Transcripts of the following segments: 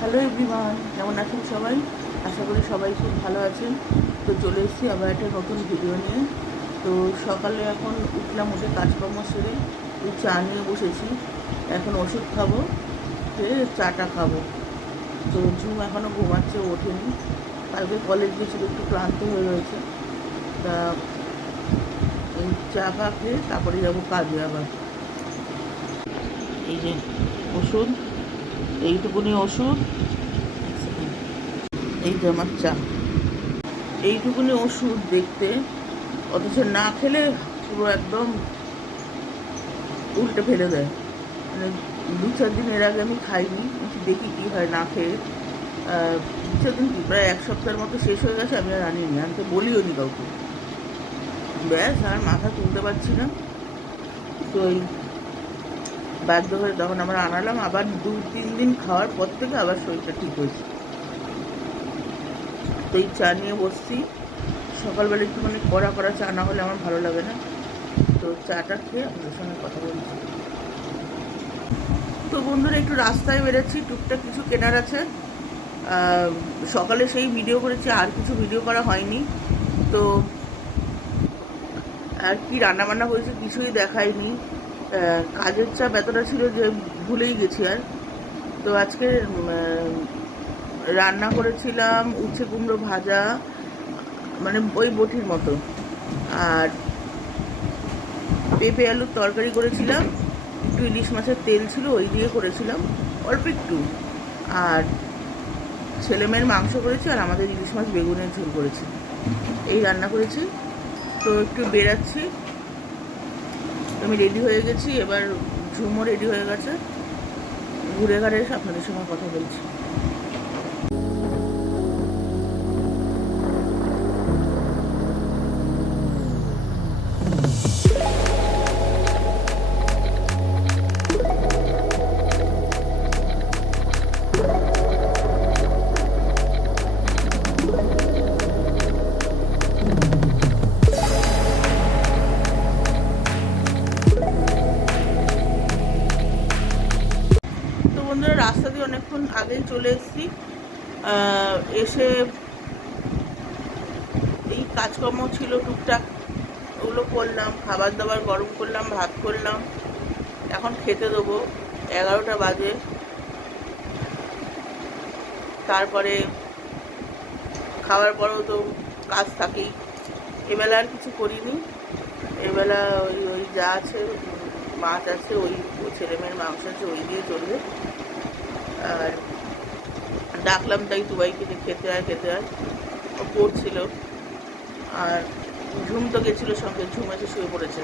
Hello everyone, কেমন আছেন সবাই? আশা করি সবাই খুব ভালো আছেন। তো চলে এসেছি আবার একটা নতুন ভিডিও নিয়ে। তো সকালে এখন উঠলাম, উঠে কাজকর্ম সেরে এই চা নিয়ে বসেছি। এখন ওষুধ খাবো, খেয়ে চাটা খাবো। তো ঝুম এখনও ঘুমাচ্ছে, ওঠেনি। কালকে কলেজ গেছিল, একটু ক্লান্ত হয়ে রয়েছে। তা এই চা ফা খেয়ে তারপরে যাবো কাজে আবার। এই যে ওষুধ, এইটুকুনি ওষুধ, এই যে আমার চা। এইটুকুনি ওষুধ দেখতে, অথচ না খেলে পুরো একদম উল্টে ফেলে দেয়। মানে 2-4 দিন এর আগে আমি খাইনি, দেখি কী হয় না খেয়ে। 2-4 দিন কি, প্রায় এক সপ্তাহের মতো শেষ হয়ে গেছে, আমি আর আনিনি, আমি তো বলিও নি কাউকে। ব্যাস আর মাথা তুলতে পারছি না। তো এই বাধ্য হয়ে তখন আমরা আনালাম, আবার 2-3 দিন খাওয়ার পর থেকে আবার শরীরটা ঠিক হয়েছে। তো এই চা নিয়ে বসছি। সকালবেলা একটু মানে কড়া কড়া চা না হলে আমার ভালো লাগে না। তো চাটা খেয়ে আপনাদের সঙ্গে কথা বলছি। তো বন্ধুরা, একটু রাস্তায় বেরোচ্ছি, টুকটাক কিছু কেনার আছে। সকালে সেই ভিডিও করেছি, আর কিছু ভিডিও করা হয়নি। তো আর কি রান্নাবান্না হয়েছে কিছুই দেখায়নি। কাজের চাপ এতটা ছিল যে ভুলেই গেছি আর। তো আজকে রান্না করেছিলাম উচ্ছে কুমড়ো ভাজা, মানে ওই বটির মতো। আর পেঁপে আলুর তরকারি করেছিলাম, একটু ইলিশ মাছের তেল ছিল, ওই দিয়ে করেছিলাম অল্প একটু। আর ছেলেমেয়ের মাংস করেছি, আর আমাদের ইলিশ মাছ বেগুনের ঝোল করেছি। এই রান্না করেছি। তো একটু বেরাচ্ছি, আমি রেডি হয়ে গেছি, এবার ঝুমও রেডি হয়ে গেছে। ঘুরে ঘাড়ে এসে আপনাদের সঙ্গে কথা বলছি। তো বন্ধুরা, রাস্তা দিয়ে অনেকক্ষণ আগেই চলে এসেছি। এসে এই কাজকর্ম ছিল টুকটাক, ওগুলো করলাম, খাবার দাবার গরম করলাম, ভাত করলাম। এখন খেতে দেবো, 11টা বাজে। তারপরে খাওয়ার পরেও তো কাজ থাকেই। এবেলা আর কিছু করিনি। এবেলা ওই ওই যা আছে, মাছ আছে, ওই ছেলেমেয়ের মাংস আছে, ওই দিয়ে চলবে। আর ডাকলাম তাই দুবাইকে, যে খেতে হয় খেতে হয়, ও পড়ছিল। আর ঝুম তো গেছিলো সঙ্গে, ঝুম এসে শুয়ে পড়েছে।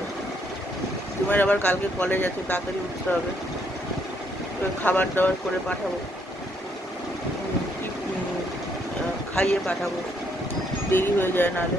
ঝুমের আবার কালকে কলেজ আছে, তাড়াতাড়ি উঠতে হবে। খাবার দাবার করে পাঠাবো, খাইয়ে পাঠাবো, দেরি হয়ে যায় নাহলে।